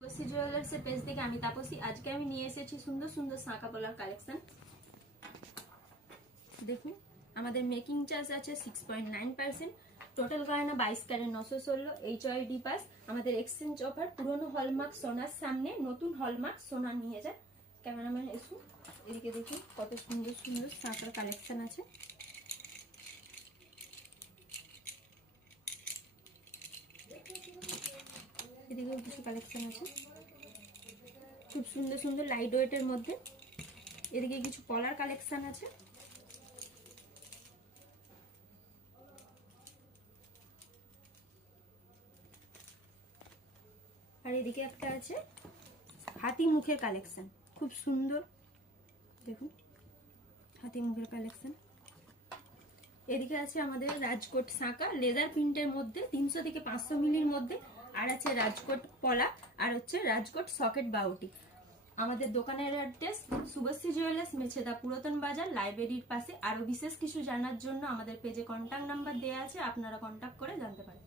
Tapasi জুয়েলার্সের page থেকে আমি তাপসী। আজকে আমি নিয়ে এসেছি সুন্দর সুন্দর শাঁখা পলার কালেকশন। দেখুন, আমাদের মেকিং চার্জ আছে 6.9%। টোটাল গয়না 22 ক্যারেট 916 HYD পাস। আমাদের এক্সচেঞ্জ অফার, পুরনো হলমার্ক সোনার সামনে নতুন হলমার্ক সোনা নিয়ে যায়। ক্যামেরাম্যান এসুন, এদিকে দেখুন কত সুন্দর সুন্দর শাঁখার কালেকশন আছে। এদিকেও কিছু কালেকশন আছে খুব সুন্দর সুন্দর লাইট ওয়েটের মধ্যে। এদিকে কিছু পলার কালেকশন আছে। আর এদিকে একটা আছে হাতি মুখের কালেকশন, খুব সুন্দর। দেখুন হাতি মুখের কালেকশন। এদিকে আছে আমাদের রাজকোট শাঁখা লেদার প্রিন্টের মধ্যে 300 থেকে 500 মিলির মধ্যে। আর আছে রাজকোট পলা, আর হচ্ছে রাজকোট সকেট বাউটি। আমাদের দোকানের অ্যাড্রেস শুভশ্রী জুয়েলার্স, মেছেদা পুরাতন বাজার, লাইব্রেরির পাশে। আরো বিশেষ কিছু জানার জন্য আমাদের পেজে কন্ট্যাক্ট নাম্বার দেওয়া আছে, আপনারা কন্ট্যাক্ট করে জানতে পারেন।